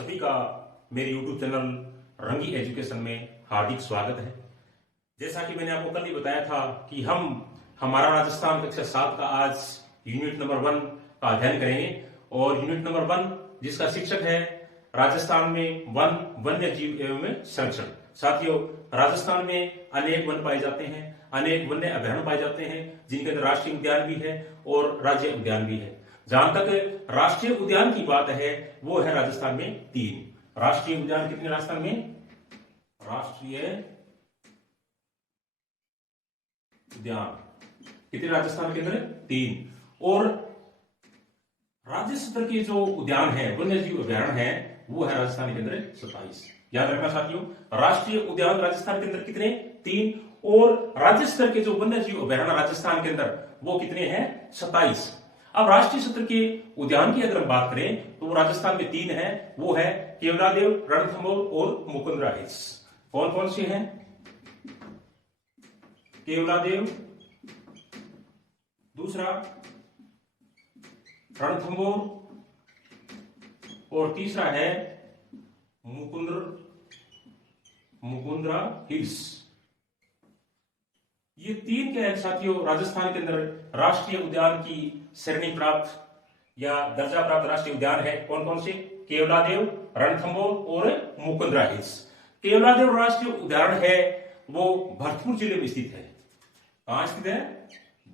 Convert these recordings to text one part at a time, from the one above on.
सभी का मेरे YouTube चैनल रंगी एजुकेशन में हार्दिक स्वागत है। जैसा कि मैंने आपको कल ही बताया था कि हमारा राजस्थान कक्षा 7 का आज यूनिट नंबर 1 का अध्ययन करेंगे और यूनिट नंबर 1 जिसका शीर्षक है राजस्थान में वन, वन्य जीव एवं संरक्षण। साथियों, राजस्थान में अनेक वन पाए जाते हैं, अनेक वन्य अभयारण्य पाए जाते हैं जिनके अंदर राष्ट्रीय उद्यान भी है और राज्य उद्यान भी है। जहां तक राष्ट्रीय उद्यान की बात है वो है राजस्थान में 3 राष्ट्रीय उद्यान। कितने राजस्थान में? राष्ट्रीय उद्यान कितने राजस्थान के अंदर? 3। और राज्य स्तर के जो उद्यान है, वन्य जीव अभयारण्य है, वो है राजस्थान के अंदर 27। याद रखना साथियों, राष्ट्रीय उद्यान राजस्थान के अंदर कितने? 3। और राज्य स्तर के जो वन्य जीव अभयारण्य राजस्थान के अंदर वो कितने हैं? 27। अब राष्ट्रीय स्तर के उद्यान की अगर हम बात करें तो वो राजस्थान में 3 है। वो है केवलादेव, रणथंभौर और मुकुंदरा हिल्स। कौन कौन से हैं? केवलादेव, दूसरा रणथंभौर और तीसरा है मुकुंदरा हिल्स। ये 3 क्या है साथियों? राजस्थान के अंदर राष्ट्रीय उद्यान की श्रेणी प्राप्त या दर्जा प्राप्त राष्ट्रीय उद्यान है। कौन कौन से? केवलादेव, रणथंभौर और मुकुंदरा हिल्स। केवलादेव राष्ट्रीय उद्यान है वो भरतपुर जिले में स्थित है। कहां स्थित है?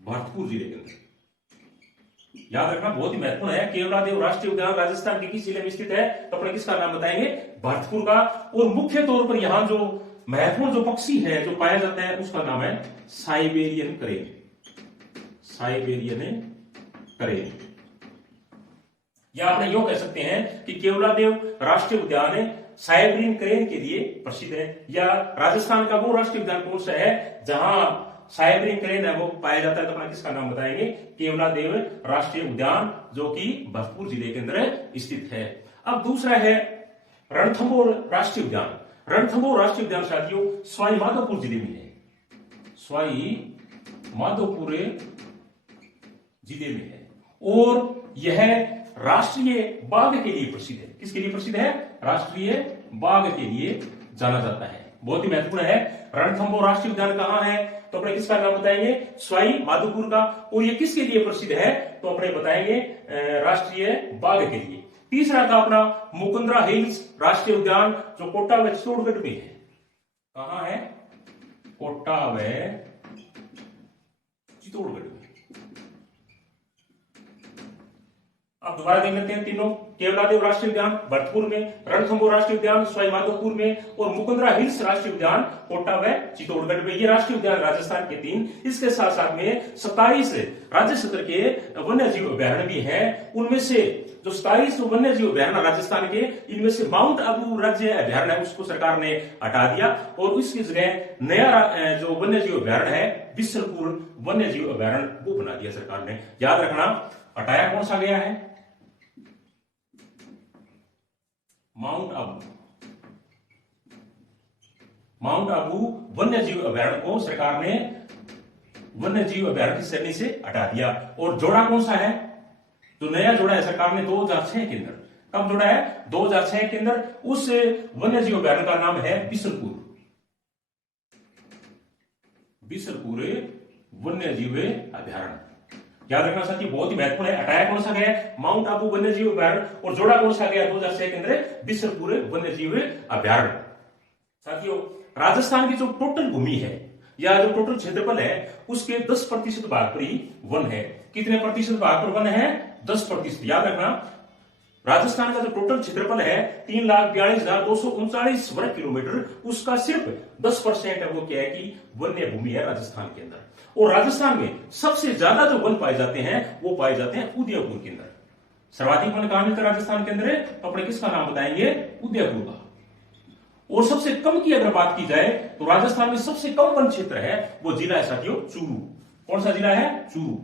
भरतपुर जिले के अंदर। याद रखना, बहुत ही महत्वपूर्ण है। केवलादेव राष्ट्रीय उद्यान राजस्थान के किस जिले में स्थित है? तो अपने किसका नाम बताएंगे? भरतपुर का। और मुख्य तौर पर यहां जो महत्वपूर्ण जो पक्षी है जो पाया जाता है उसका नाम है साइबेरियन करेन। साइबेरियन करेन। या आपने यूं कह सकते हैं कि केवलादेव राष्ट्रीय उद्यान साइबेरियन करेन के लिए प्रसिद्ध है। या राजस्थान का वो राष्ट्रीय उद्यान कौन सा है जहां साइबेरियन करेन है वो पाया जाता है? तो अपना किसका नाम बताएंगे? केवलादेव राष्ट्रीय उद्यान, जो कि भरतपुर जिले के अंदर स्थित है। अब दूसरा है रणथंभौर राष्ट्रीय उद्यान। रणथंभौर राष्ट्रीय उद्यान साथियों सवाई माधोपुर जिले में है। सवाई माधोपुर जिले में है और यह राष्ट्रीय बाघ के लिए प्रसिद्ध है। किसके लिए प्रसिद्ध है? राष्ट्रीय बाघ के लिए जाना जाता है। बहुत ही महत्वपूर्ण है। रणथंभौर राष्ट्रीय उद्यान कहां है? तो अपने किसका नाम बताएंगे? सवाई माधोपुर का। और ये किसके लिए प्रसिद्ध है? तो अपने बताएंगे राष्ट्रीय बाघ के लिए। तीसरा था अपना मुकुंदरा हिल्स राष्ट्रीय उद्यान, जो कोटा व चित्तौड़गढ़ में है। कहां है? कोटा व चित्तौड़गढ़ में। अब दोबारा देख लेते हैं तीनों। केवलादेव राष्ट्रीय उद्यान भरतपुर में, रणथंभौर राष्ट्रीय उद्यान सवाई माधोपुर में और मुकुंदरा हिल्स राष्ट्रीय उद्यान कोटा व चित्तौड़गढ़ में। ये राष्ट्रीय उद्यान राजस्थान के 3। इसके साथ साथ में 27 राज्य स्तर के वन्य जीव अभयारण्य भी हैं। उनमें से जो 27 वन्य जीव अभयारण्य राजस्थान के, इनमें से माउंट आबू राज्य अभयारण्य है उसको सरकार ने हटा दिया और उसकी जगह नया जो वन्य जीव अभयारण्य है बिसलपुर वन्य जीव अभयारण्य वो बना दिया सरकार ने। याद रखना, हटाया कौन सा गया है? माउंट आबू। माउंट आबू वन्य जीव अभयारण्य को सरकार ने वन्य जीव अभयारण्य की श्रेणी से हटा दिया। और जोड़ा कौन सा है? जो नया जोड़ा है सरकार ने 2006 के अंदर। कब जोड़ा है? 2006 के अंदर। उस वन्य जीव अभयारण्य का नाम है बिसलपुर। बिसलपुर वन्य जीव अभयारण्य। याद रखना साथियों, बहुत ही महत्वपूर्ण है। हटाया कौन सा गया? माउंट आबू वन्य जीव अभयारण्य। और जोड़ा कौन सा गया 2006 के अंदर? बिसलपुर वन्य जीव अभयारण्य। साथियों, राजस्थान की जो टोटल भूमि है या जो टोटल क्षेत्रफल है उसके 10% भाग पर ही वन है। कितने प्रतिशत भाग पर वन है? 10%। याद रखना, राजस्थान का जो टोटल क्षेत्रफल है 3,42,239 वर्ग किलोमीटर, उसका सिर्फ 10% है वो क्या है कि वन्य भूमि है राजस्थान के अंदर। और राजस्थान में सबसे ज्यादा जो वन पाए जाते हैं वो पाए जाते हैं उदयपुर के अंदर। सर्वाधिक वन कहां मिलता है राजस्थान के अंदर? तो अपने किसका नाम बताएंगे? उदयपुर का। और सबसे कम की अगर बात की जाए तो राजस्थान में सबसे कम वन क्षेत्र है वो जिला है साथियों चूरू। कौन सा जिला है? चूरू।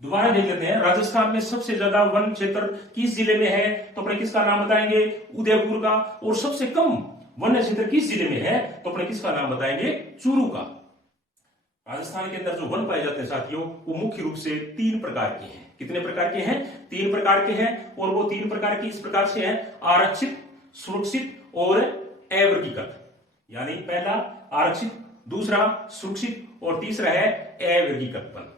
दोबारा देख लेते हैं, राजस्थान में सबसे ज्यादा वन क्षेत्र किस जिले में है? तो अपने किसका नाम बताएंगे? उदयपुर का। और सबसे कम वन्य क्षेत्र किस जिले में है? तो अपने किसका नाम बताएंगे? चूरू का। राजस्थान के अंदर जो वन पाए जाते हैं साथियों, वो मुख्य रूप से 3 प्रकार के हैं। कितने प्रकार के हैं? 3 प्रकार के हैं। और वो 3 प्रकार की इस प्रकार से हैं: आरक्षित, सुरक्षित और अवर्गीकृत। यानी पहला आरक्षित, दूसरा सुरक्षित और तीसरा है अवर्गीकृत वन।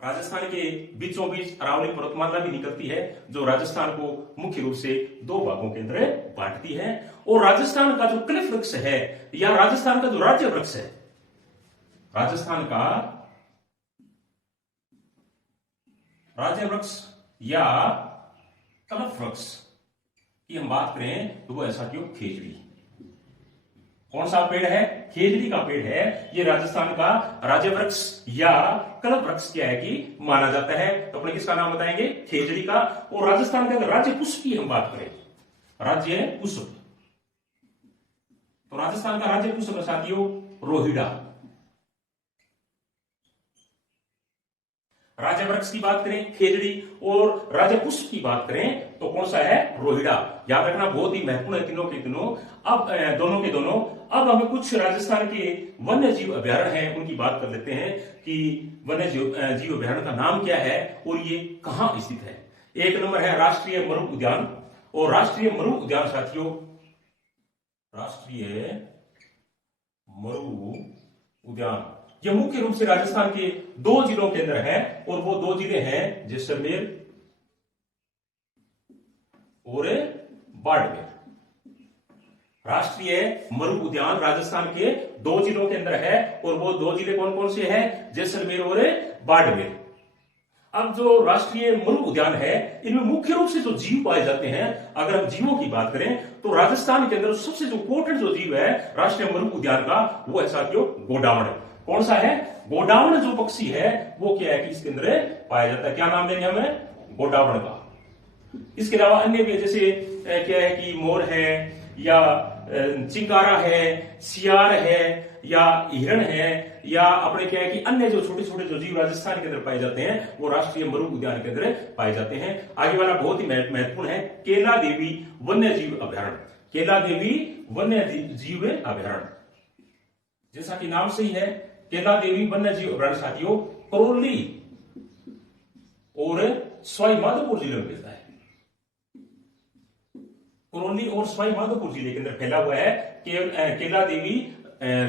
राजस्थान के बीचों बीच अरावली पर्वतमाला भी निकलती है, जो राजस्थान को मुख्य रूप से 2 भागों के अंदर बांटती है। और राजस्थान का जो क्लिफ वृक्ष है, या राजस्थान का जो राज्य वृक्ष है, राजस्थान का राज्य वृक्ष या कलफ वृक्ष की हम बात करें तो वो ऐसा क्यों? खेजड़ी। कौन सा पेड़ है? खेजड़ी का पेड़ है। ये राजस्थान का राज्य वृक्ष या कलप वृक्ष क्या है कि माना जाता है। तो अपने किसका नाम बताएंगे? खेजड़ी का। और राजस्थान का अगर राज्य पुष्प की हम बात करें, राज्य पुष्प, तो राजस्थान का राज्य पुष्प साथियों रोहिड़ा। राज्य वृक्ष की बात करें खेजड़ी, और राज्य पुष्प की बात करें तो कौन सा है? रोहिड़ा। याद रखना, बहुत ही महत्वपूर्ण है तीनों के तीनों। अब दोनों के दोनों। अब हमें कुछ राजस्थान के वन्य जीव अभ्यारण्य हैं, उनकी बात कर लेते हैं कि वन्य जीव अभ्यारण्य का नाम क्या है और ये कहां स्थित है। एक नंबर है राष्ट्रीय मरु उद्यान। और राष्ट्रीय मरु उद्यान साथियों, राष्ट्रीय मरु उद्यान, यह मुख्य रूप से राजस्थान के 2 जिलों के अंदर है। और वो 2 जिले हैं जैसलमेर और बाड़मेर। राष्ट्रीय मरु उद्यान राजस्थान के 2 जिलों के अंदर है। और वो 2 जिले कौन कौन से हैं? जैसलमेर और बाड़मेर। अब जो राष्ट्रीय मरु उद्यान है, इनमें मुख्य रूप से जो जीव पाए जाते हैं, अगर हम जीवों की बात करें तो राजस्थान के अंदर सबसे जो इंपोर्टेंट जो जीव है राष्ट्रीय मरु उद्यान का, वो है साथियों गोडावण। कौन सा है? गोडावण जो पक्षी है वो क्या है कि इसके अंदर पाया जाता है। क्या नाम देंगे हमें? गोडावण का। इसके अलावा अन्य भी, जैसे क्या है कि मोर है, या चिंकारा है, सियार है, या हिरण है, या अपने क्या है कि अन्य जो छोटे छोटे जो जीव राजस्थान के अंदर पाए जाते हैं वो राष्ट्रीय मरु उद्यान के अंदर पाए जाते हैं। आगे वाला बहुत ही महत्वपूर्ण है केला देवी वन्य जीव अभ्यारण्य। केला देवी वन्य जीव अभ्यारण्य, जैसा कि नाम से ही है, केला देवी वन्य जीव अभ्यारण्य साथियों करौली और सवाई माधोपुर जिले में मिलता है। करौली और सवाई माधोपुर जिले के अंदर फैला हुआ है। केला देवी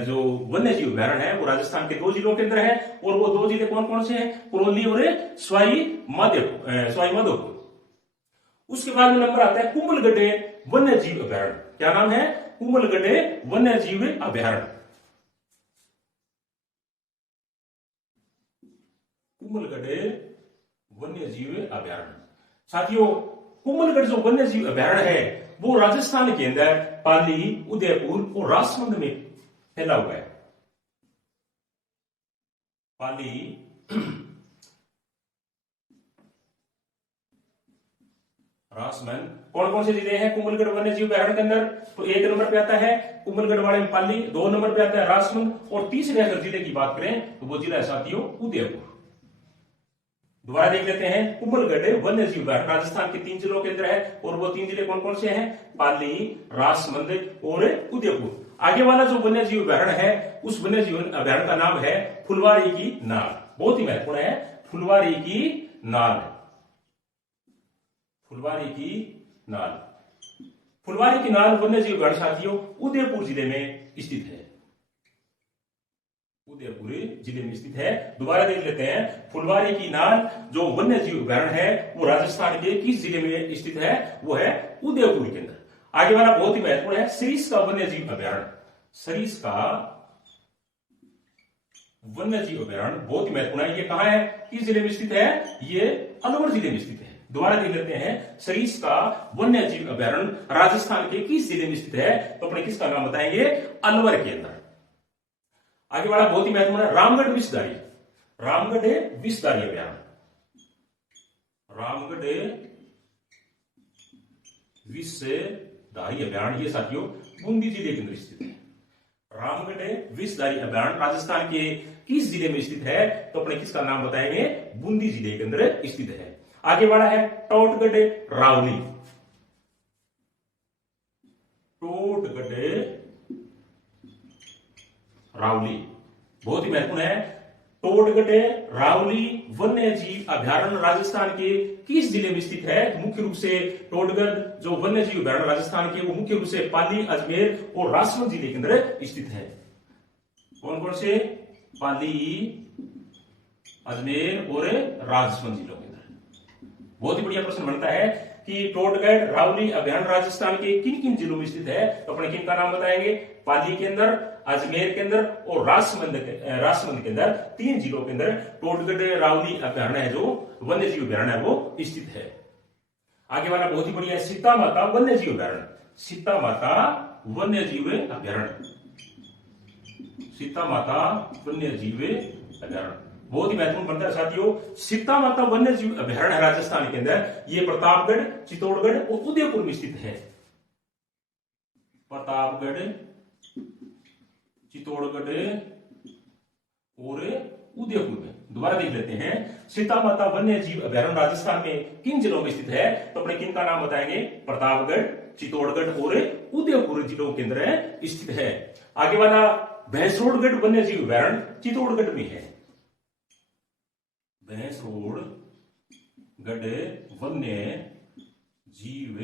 जो वन्य जीव अभ्यारण्य है वो राजस्थान के 2 जिलों के अंदर है। और वो 2 जिले कौन कौन से हैं? करौली और सवाई माधोपुर। उसके बाद में नंबर आता है कुंभलगढ़ वन्य जीव अभ्यारण्य। क्या नाम है? कुंभलगढ़ वन्य जीव अभ्यारण्य। कुंभलगढ़ वन्य जीव अभ्यारण्य साथियों, कुंभलगढ़ जो वन्य जीव अभ्यारण्य है वो राजस्थान के अंदर पाली, उदयपुर और राजसमंद में फैला हुआ है। पाली, राजसमंद, कौन कौन से जिले हैं कुंभलगढ़ वन्य जीव अभ्यारण्य के अंदर? तो 1 नंबर पे आता है कुंभलगढ़ वाले में पाली, 2 नंबर पे आता है राजसमंद, और तीसरे अगर जिले की बात करें तो वो जिला है साथियों उदयपुर। दोबारा देख लेते हैं, कुंभलगढ़ वन्य जीव अभ्यारण्य राजस्थान के 3 जिलों के अंदर है। और वो 3 जिले कौन कौन से हैं? पाली, राजसमंद और उदयपुर। आगे वाला जो वन्य जीव अभ्यारण्य है उस वन्य जीव अभ्यारण्य का नाम है फुलवारी की नाल। बहुत ही महत्वपूर्ण है, फुलवारी की नाल। फुलवारी की नाल, फुलवारी की नाल वन्य जीव अभ्यारण्य साथियों उदयपुर जिले में स्थित है। उदयपुर जिले में स्थित है। दोबारा देख लेते हैं, फुलवारी की नाल जो वन्य जीव अभ्यारण्य है वो राजस्थान के किस जिले में स्थित है? वो है उदयपुर के अंदर। आगे वाला बहुत ही महत्वपूर्ण है सरिस्का वन्य जीव अभ्यारण्य। सरिस्का वन्य जीव अभ्यारण्य बहुत ही महत्वपूर्ण है। ये कहां है? किस जिले में स्थित है? ये अलवर जिले में स्थित है। दोबारा देख लेते हैं, सरिस्का वन्य जीव अभ्यारण्य राजस्थान के किस जिले में स्थित है? तो अपने किसका नाम बताएंगे? अलवर के अंदर। आगे वाला बहुत ही महत्वपूर्ण है रामगढ़ विषधारी। रामगढ़ विषधारी अभ्यारण्य। रामगढ़ विषधारी अभ्यारण्य ये साथियों बूंदी जिले के अंदर स्थित है। रामगढ़ विषधारी अभ्यारण्य राजस्थान के किस जिले में स्थित है? तो अपने किसका नाम बताएंगे? बूंदी जिले के अंदर स्थित है। आगे वाला है टोटगढ़ रावली। टोटगढ़ रावली बहुत ही महत्वपूर्ण है। टोडगढ़ रावली वन्य जीव अभ्यारण्य राजस्थान के किस जिले में स्थित है? तो मुख्य रूप से टोडगढ़ जो वन्य जीव अभ्यारण्य राजस्थान के, वो मुख्य रूप से पाली, अजमेर और राजसमंद जिले के अंदर स्थित है। कौन कौन से? पाली, अजमेर और राजसमंद जिलों के अंदर। बहुत ही बढ़िया प्रश्न बनता है कि टोडगढ़ रावली अभ्यारण्य राजस्थान के किन किन जिलों में स्थित है, तो अपने किन का नाम बताएंगे? पाली के अंदर, अजमेर के अंदर और राजसमंद के अंदर, 3 जिलों के अंदर टोडगढ़ रावली अभ्यारण्य है जो वन्य जीव अभ्यारण्य है वो स्थित है। आगे वाला बहुत ही बढ़िया है, सीता माता वन्य जीव अभ्यारण्य। सीता माता वन्य जीव अभ्यारण्य, सीता माता वन्य जीव अभ्यारण्य बहुत ही महत्वपूर्ण बनता है साथियों। सीता माता वन्य जीव अभ्यारण्य है राजस्थान के अंदर, ये प्रतापगढ़, चित्तौड़गढ़ और उदयपुर में स्थित है। प्रतापगढ़, चित्तौड़गढ़ और उदयपुर में। दोबारा देख लेते हैं, सीता माता वन्य जीव अभ्यारण्य राजस्थान में किन जिलों में स्थित है, तो अपने किन का नाम बताएंगे? प्रतापगढ़, चित्तौड़गढ़ और उदयपुर जिलों के अंदर स्थित है। आगे वाला भैंसरोडगढ़ वन्य जीव अभ्यारण्य चित्तौड़गढ़ में है। भैंसरोडगढ़ वन्य जीव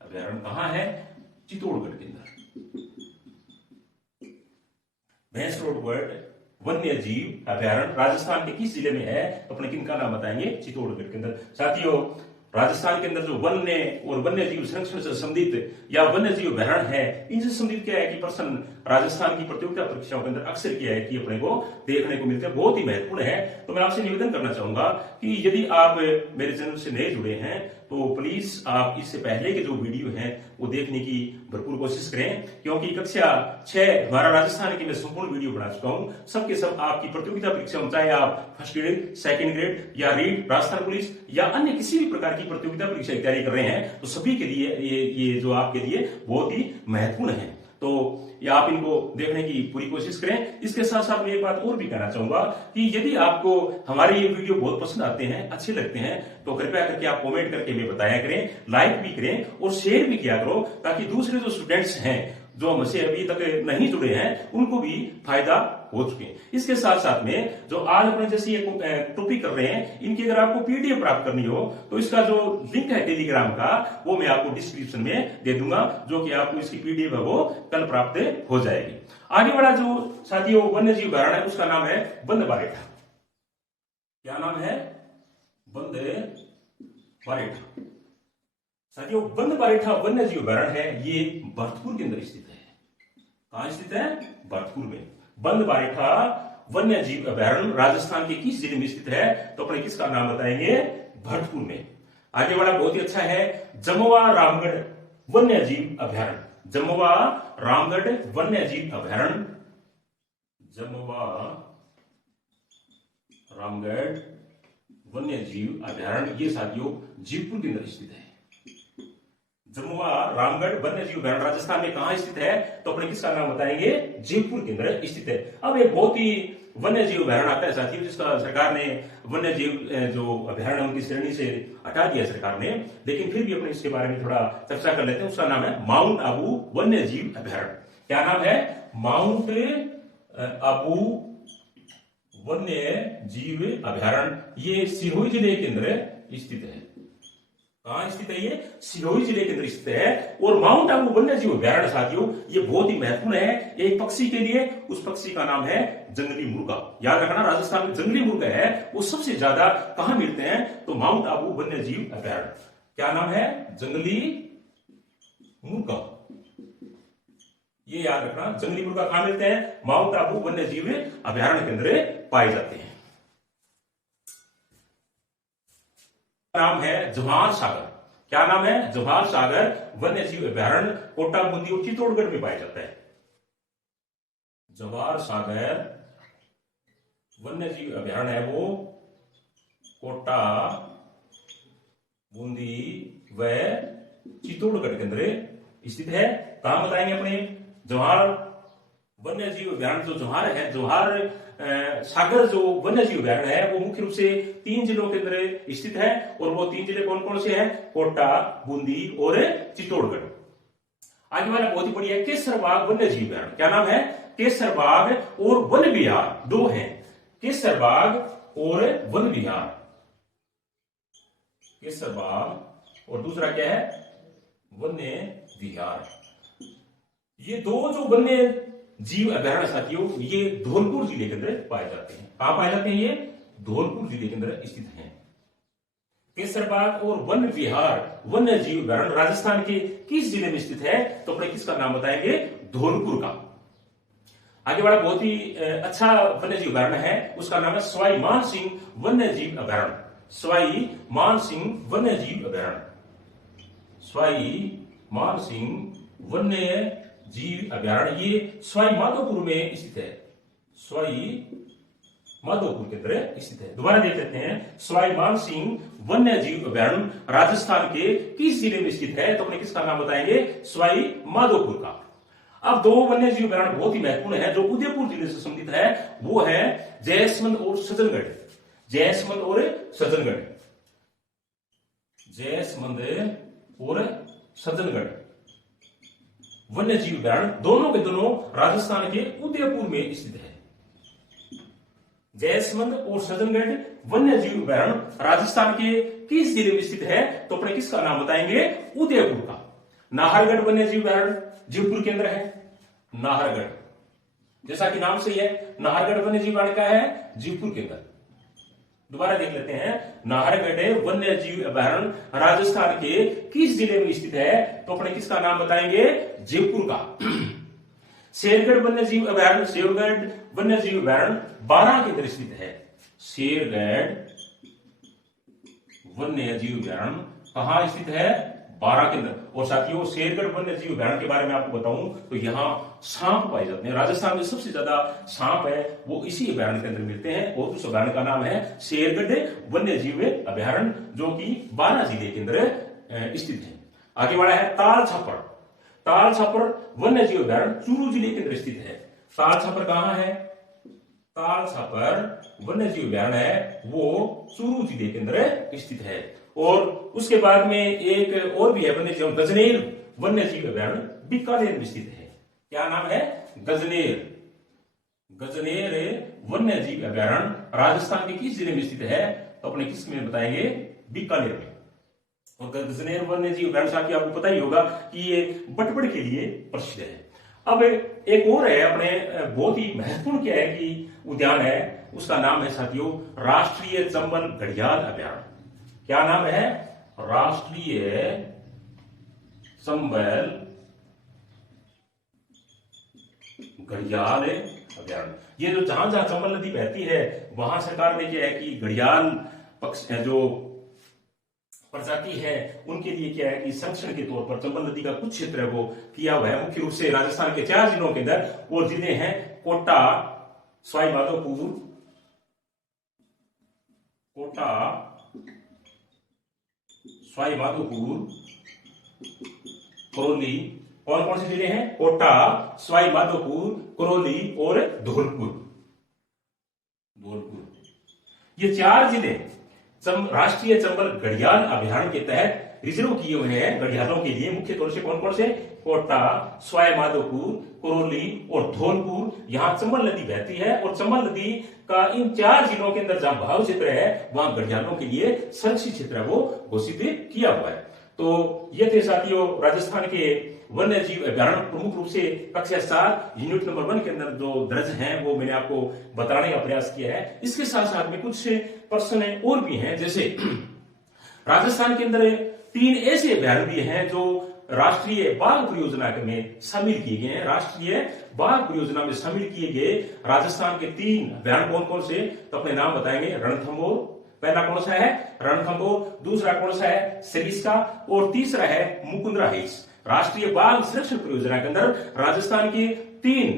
अभ्यारण्य कहां है? चित्तौड़गढ़ के अंदर। भैंसरोडगढ़ वन्य जीव अभ्यारण्य राजस्थान के किस जिले में है, तो अपने किन का नाम बताएंगे? चित्तौड़गढ़ के अंदर। साथियों, राजस्थान के अंदर जो वन्य और वन्य जीव संरक्षण से संबंधित या वन्य जीव अभ्यारण्य है, इनसे संबंधित क्या है कि प्रश्न राजस्थान की प्रतियोगिता परीक्षाओं के अंदर अक्सर किया है कि अपने को देखने को मिलते हैं, बहुत ही महत्वपूर्ण है। तो मैं आपसे निवेदन करना चाहूंगा कि यदि आप मेरे चैनल से नए जुड़े हैं तो प्लीज आप इससे पहले के जो वीडियो हैं वो देखने की भरपूर कोशिश करें, क्योंकि कक्षा 6 हमारा राजस्थान की मैं संपूर्ण वीडियो बना चुका हूं। सबके सब आपकी प्रतियोगिता परीक्षा, चाहे आप फर्स्ट ग्रेड, सेकंड ग्रेड या रीड, राजस्थान पुलिस या अन्य किसी भी प्रकार की प्रतियोगिता परीक्षा की तैयारी कर रहे हैं, तो सभी के लिए ये जो आपके लिए बहुत ही महत्वपूर्ण है। तो या आप इनको देखने की पूरी कोशिश करें। इसके साथ साथ मैं एक बात और भी कहना चाहूंगा कि यदि आपको हमारे ये वीडियो बहुत पसंद आते हैं, अच्छे लगते हैं, तो कृपया करके आप कमेंट करके भी बताया करें, लाइक भी करें और शेयर भी किया करो, ताकि दूसरे जो स्टूडेंट्स हैं जो हमसे अभी तक नहीं जुड़े हैं उनको भी फायदा हो चुके। इसके साथ साथ में जो आज अपने जैसे ये टॉपिक कर रहे हैं, इनकी अगर आपको पीडीएफ प्राप्त करनी हो तो इसका जो लिंक है टेलीग्राम का, वो मैं आपको डिस्क्रिप्शन में दे दूंगा, जो कि आपको इसकी पीडीएफ है वो कल प्राप्त हो जाएगी। आगे वाला जो साथियों वन्य जीव अभ्यारण्य है उसका नाम है बंद बारेठा। क्या नाम है? बंद बारेठा। साथियों, बंद बारेठा वन्य जीव अभ्यारण्य है, ये भरतपुर के अंदर स्थित है। कहां स्थित है? भरतपुर में। बंद बारेठा वन्य जीव अभ्यारण्य राजस्थान के किस जिले में स्थित है, तो अपने किसका नाम बताएंगे? भरतपुर में। आगे वाला बहुत ही अच्छा है, जमवा रामगढ़ वन्य जीव अभ्यारण्य। जमवा रामगढ़ वन्य जीव अभ्यारण्य, जमवा रामगढ़ वन्य जीव अभ्यारण्य, ये साथियों जयपुर के अंदर स्थित है। जमुआ रामगढ़ वन्य जीव अभ्यारण्य राजस्थान में कहां स्थित है, तो अपने किसका नाम बताएंगे? जयपुर के अंदर स्थित है। अब एक बहुत ही वन्य जीव अभ्यारण्य आता है साथियों, जिसका सरकार ने वन्य जीव जो अभ्यारण्य उनकी श्रेणी से हटा दिया सरकार ने, लेकिन फिर भी अपने इसके बारे में थोड़ा चर्चा कर लेते हैं। उसका नाम है माउंट आबू वन्य जीव अभ्यारण्य। क्या नाम है? माउंट आबू वन्य जीव अभ्यारण्य। ये सिरोही जिले के अंदर स्थित है। कहां स्थित है? ये सिरोही जिले के अंदर स्थित है। और माउंट आबू वन्य जीव अभ्यारण्य साथियों ये बहुत ही महत्वपूर्ण है एक पक्षी के लिए। उस पक्षी का नाम है जंगली मुर्गा। याद रखना, राजस्थान में जंगली मुर्गा है वो सबसे ज्यादा कहां मिलते हैं, तो माउंट आबू वन्य जीव अभ्यारण्य। क्या नाम है? जंगली मुर्गा। ये याद रखना, जंगली मुर्गा कहां मिलते हैं? माउंट आबू वन्य जीव अभ्यारण्य के अंदर पाए जाते हैं। नाम है जवाहर सागर। क्या नाम है? जवाहर सागर वन्य जीव अभ्यारण्य कोटा, बूंदी और चित्तौड़गढ़ में पाया जाता है। जवाहर सागर वन्य जीव अभ्यारण्य है वो कोटा, बूंदी व चित्तौड़गढ़ के अंदर स्थित है। कहां बताएंगे अपने? जवाहर वन्य जीव अभ्यारण्य जो जवाहर है, जवाहर सागर जो वन्य जीव अभ्यारण्य है वो मुख्य रूप से 3 जिलों के अंदर स्थित है। और वो 3 जिले कौन कौन से हैं? कोटा, बूंदी और चित्तौड़गढ़। आगे वाला बहुत ही बढ़िया है केसरबाग वन्य जीव अभ्यारण्य। क्या नाम है? केसर बाग और वन विहार, दो हैं, केसर बाग और वन विहार, केसर बाग और दूसरा क्या है, वन्य विहार। ये दो जो वन्य जीव अभयारण्य साथियों, ये धौलपुर जिले के अंदर पाए जाते हैं। कहां पाए जाते हैं? ये धौलपुर जिले के अंदर स्थित हैं। केसर बाग और वन विहार वन्य जीव अभयारण्य राजस्थान के किस जिले में स्थित है? तो अपने किसका नाम बताएंगे? धौलपुर का। आगे वाला बहुत ही अच्छा वन्य जीव अभयारण्य है, उसका नाम है सवाई मानसिंह वन्य जीव अभयारण्य। सवाई मानसिंह वन्य जीव अभयारण्य, सवाई मानसिंह वन्य जीव अभयारण्य, ये सवाई माधोपुर में स्थित है, सवाई माधोपुर के अंदर स्थित है। दोबारा देख लेते हैं, सवाई मानसिंह वन्य जीव अभयारण्य राजस्थान के किस जिले में स्थित है? तो अपने किसका नाम बताएंगे? सवाई माधोपुर का। अब दो वन्य जीव अभयारण्य बहुत ही महत्वपूर्ण है जो उदयपुर जिले से संबंधित है, वो है जैसमंद और सज्जनगढ़, जैसमंद और सज्जनगढ़, जैसमंद और सज्जनगढ़ वन्य जीव अभयारण्य दोनों के दोनों राजस्थान के उदयपुर में स्थित है। जैसमंद और सज्जनगढ़ वन्य जीव अभयारण्य राजस्थान के किस जिले में स्थित है? तो अपने किसका नाम बताएंगे? उदयपुर का। नाहरगढ़ वन्य जीव अभयारण्य जयपुर के अंदर है, नाहरगढ़, जैसा कि नाम से ही है, नाहरगढ़ वन्य जीव अभयारण्य का है जयपुर के अंदर। दोबारा देख लेते हैं, नाहरगढ़ वन्य जीव अभयारण्य राजस्थान के किस जिले में स्थित है? तो अपने किसका नाम बताएंगे? जयपुर का। शेरगढ़ वन्य जीव अभयारण्य, शेरगढ़ वन्य जीव अभयारण्य 12 के अंदर स्थित है। शेरगढ़ वन्य जीव अभयारण्य कहां स्थित है? 12 के अंदर। और साथियों, शेरगढ़ वन्य जीव अभयारण्य के बारे में आपको बताऊं तो यहाँ सांप पाए जाते हैं। राजस्थान में सबसे ज्यादा सांप है वो इसी अभयारण्य के अंदर मिलते हैं, और उस अभयारण्य का नाम है शेरगढ़ वन्य जीव अभयारण्य, जो कि 12 जिले के अंदर स्थित है। आगे वाला है ताल छापर, ताल छापर वन्य जीव अभयारण्य चूरू जिले के अंदर स्थित है। ताल छापर कहां है? ताल छापर वन्य जीव अभयारण्य है वो चूरू जिले के अंदर स्थित है। और उसके बाद में एक और भी है वन्य जीव, गजनेर वन्य जीव अभयारण्य बीकानेर में स्थित है। क्या नाम है? गजनेर, गजनेर वन्य जीव अभयारण्य राजस्थान के किस जिले में स्थित है? तो अपने किस में बताएंगे? बीकानेर में। और गजनेर वन्य जीव अभयारण्य की आपको पता ही होगा कि ये बटबड़ के लिए प्रसिद्ध है। अब एक और है अपने बहुत ही महत्वपूर्ण क्या है कि उद्यान है, उसका नाम है साथियों राष्ट्रीय चंबल घड़ियाल अभयारण्य। क्या नाम है? राष्ट्रीय चंबल घड़ियाल अभयारण्य। ये जो जहां जहां चंबल नदी बहती है वहां सरकार ने क्या है कि घड़ियाल पक्ष जो प्रजाति है उनके लिए क्या है कि संरक्षण के तौर पर चंबल नदी का कुछ क्षेत्र है वो किया हुआ है। मुख्य रूप से राजस्थान के 4 जिलों के अंदर, वो जिले हैं कोटा, सवाई माधोपुर, कोटा, सवाई माधोपुर, करौली। कौन कौन से जिले हैं? कोटा, सवाई माधोपुर, करौली और धौलपुर। धौलपुर ये 4 जिले राष्ट्रीय चंबल घड़ियाल अभयारण्य के तहत रिजर्व किए हुए हैं घड़ियालों के लिए। मुख्य तौर से कौन कौन से? कोटा, सवाई माधोपुर, करौली और धौलपुर। यहाँ चंबल नदी बहती है और चंबल नदी का इन 4 जिलों के अंदर जहां बहाव क्षेत्र है वहां घड़ियालों के लिए संरक्षित क्षेत्र है वो घोषित किया हुआ है। तो ये थे साथियों राजस्थान के वन्य जीव अभयारण्य, प्रमुख रूप से कक्षा 7 यूनिट नंबर 1 के अंदर जो दर्ज हैं वो मैंने आपको बताने का प्रयास किया है। इसके साथ साथ में कुछ प्रश्न और भी हैं, जैसे राजस्थान के अंदर 3 ऐसे अभयारण्य भी हैं जो राष्ट्रीय बाघ परियोजना में शामिल किए गए हैं। राष्ट्रीय बाघ परियोजना में शामिल किए गए राजस्थान के 3 अभयारण्य कौन कौन से? तो अपने नाम बताएंगे। रणथंभौर पहला कौन सा है? रणथंभौर। दूसरा कौन सा है? सरिस्का। और तीसरा है मुकुंदरा हिल्स। राष्ट्रीय बाघ संरक्षण परियोजना के अंदर राजस्थान के 3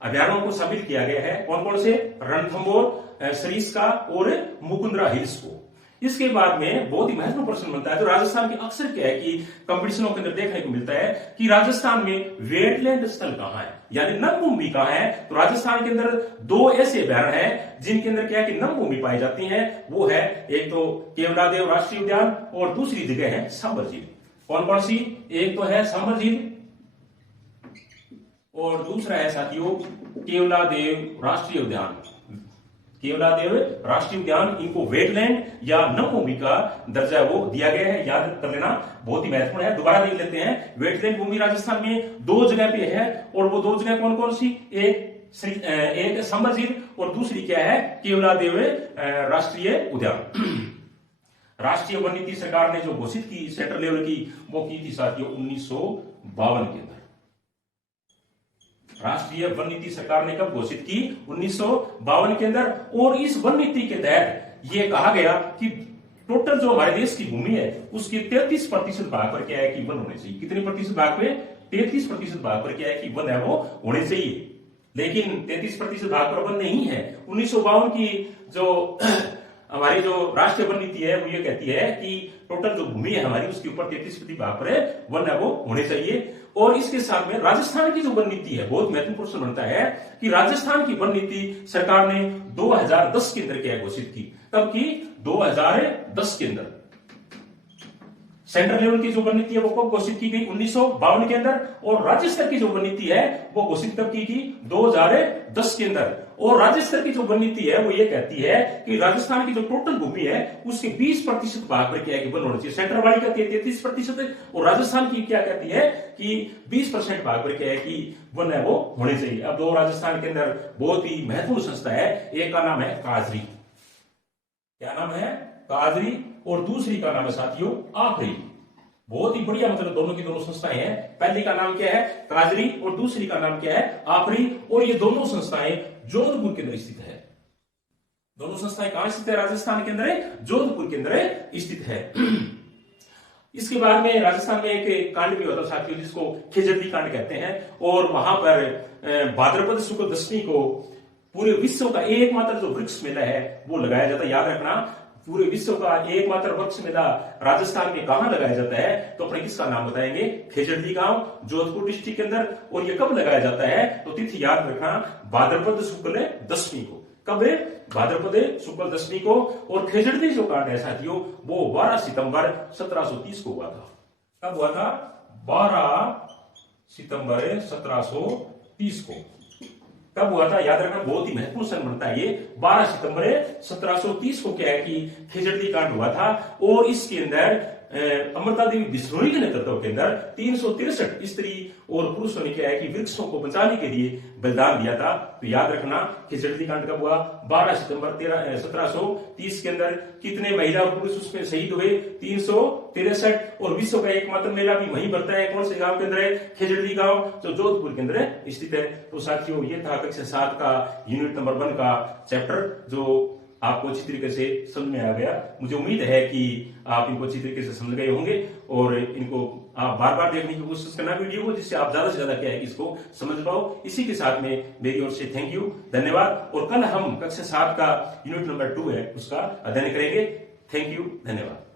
अभयारण्यों को शामिल किया गया है। कौन कौन से? रणथंभौर, सरिस्का और मुकुंदरा हिल्स को। इसके बाद में बहुत ही महत्वपूर्ण प्रश्न बनता है, तो राजस्थान के अक्सर क्या है कि कंपटीशनों के अंदर देखने को मिलता है कि राजस्थान में वेटलैंड स्थल कहां है, यानी नमभूमि कहां है। तो राजस्थान के अंदर 2 ऐसे अभयारण्य हैं जिनके अंदर क्या है कि नमभूमि पाई जाती है। वो है एक तो केवलादेव राष्ट्रीय उद्यान और दूसरी जगह है सांबर झील। कौन कौन सी? एक तो है सांबर झील और दूसरा है साथियों केवलादेव राष्ट्रीय उद्यान। केवलादेव राष्ट्रीय उद्यान, इनको वेटलैंड या नवभूमि का दर्जा वो दिया गया है, याद कर लेना, बहुत ही महत्वपूर्ण है। दोबारा देख लेते हैं। वेटलैंड भूमि राजस्थान में 2 जगह पे है, और वो 2 जगह कौन कौन सी, एक संबलझील और दूसरी क्या है, केवलादेव राष्ट्रीय उद्यान। राष्ट्रीय वन नीति सरकार ने जो घोषित की सेंट्रल लेवल की, वो की थी साथियों 1952 के अंदर। राष्ट्रीय वन नीति सरकार ने कब घोषित की, 1952 के अंदर। और इस वन नीति के तहत यह कहा गया कि टोटल जो हमारे देश की भूमि है उसके 33% भाग पर क्या है कि वन होने चाहिए। कितने प्रतिशत भाग पे, 33% भाग पर क्या है कि वन है वो होने चाहिए। लेकिन 33% भाग पर वन नहीं है। 1952 की जो हमारी जो राष्ट्रीय वन नीति है वो ये कहती है कि टोटल जो भूमि है हमारी उसके ऊपर 33% भाग पर वन है वो होने चाहिए। और इसके साथ में राजस्थान की जो वन नीति है, बहुत महत्वपूर्ण प्रश्न बनता है कि राजस्थान की वन नीति सरकार ने 2010 के अंदर क्या घोषित की। कब की, 2010 के अंदर। सेंट्रल लेवल की जो वन नीति है वो कब घोषित की गई, 1952 के अंदर। और राज्य स्तर की जो वन नीति है वो घोषित कब की गई, 2010 के अंदर। और राज्य स्तर की जो वन नीति है वो ये कहती है कि राजस्थान की जो टोटल भूमि है उसके 20% भाग पर क्या है कि वन होना चाहिए। सेंट्रल वाली कहती है 33% और राजस्थान की क्या कहती है कि 20% भाग पर क्या है कि वन है वो होने चाहिए। अब 2 राजस्थान के अंदर बहुत ही महत्वपूर्ण संस्था है, एक का नाम है काजरी। क्या नाम है, काजरी, और दूसरी का नाम है साथियों आखरी। बहुत ही बढ़िया, मतलब दोनों की दोनों संस्थाएं हैं। पहली का नाम क्या है, काजरी, और दूसरी का नाम क्या है, आखरी। और ये दोनों संस्थाएं जोधपुर के अंदर स्थित है। दोनों संस्थाएं कहां स्थित है, राजस्थान के अंदर, जोधपुर के अंदर स्थित है। इसके बाद में राजस्थान में एक कांड भी होता है साथियों जिसको खेजड़ी कांड कहते हैं। और वहां पर भाद्रपद शुक्ल दशमी को पूरे विश्व का एकमात्र जो वृक्ष मेला है वो लगाया जाता है। याद रखना, पूरे विश्व का एकमात्र वृक्ष मेला राजस्थान में कहां लगाया जाता है, तो अपने किसका नाम बताएंगे, खेजड़ी गांव, जोधपुर डिस्ट्रिक्ट के अंदर। और ये कब लगाया जाता है, तो तिथि याद रखना, भाद्रपद शुक्ल दशमी को। कब है, भाद्रपद शुक्ल दशमी को। और खेजड़ी जो कांड है साथियों वो 12 सितंबर 1730 को हुआ था। कब हुआ था, 12 सितंबर 1730 को। कब हुआ था, याद रखना, बहुत ही महत्वपूर्ण सन बनता है ये। 12 सितंबर 1730 को क्या है कि खेजड़ी कांड हुआ था। और इसके अंदर अमृता देवी बिश्नोई के नेतृत्व के अंदर 363 स्त्री और पुरुषों ने क्या है कि वृक्षों को बचाने के लिए बलिदान दिया था। तो याद रखना, खेजड़ी कांड कब हुआ, 12 सितंबर 1730 के अंदर। कितने महिला और पुरुष उसमें शहीद हुए, 363। और विश्व का एकमात्र मेला भी वहीं बढ़ता है, कौन से गांव के अंदर है, खेजड़ी गांव, जो जोधपुर के अंदर स्थित है। तो साथियों ये था कक्षा 7 का यूनिट नंबर 1 का चैप्टर, जो आपको अच्छी तरीके से समझ में आ गया। मुझे उम्मीद है कि आप इनको अच्छी तरीके से समझ गए होंगे और इनको आप बार बार देखने की कोशिश करना वीडियो को, जिससे आप ज्यादा से ज्यादा क्या है कि इसको समझ पाओ। इसी के साथ में मेरी ओर से थैंक यू, धन्यवाद। और कल हम कक्षा 7 का यूनिट नंबर 2 है उसका अध्ययन करेंगे। थैंक यू, धन्यवाद।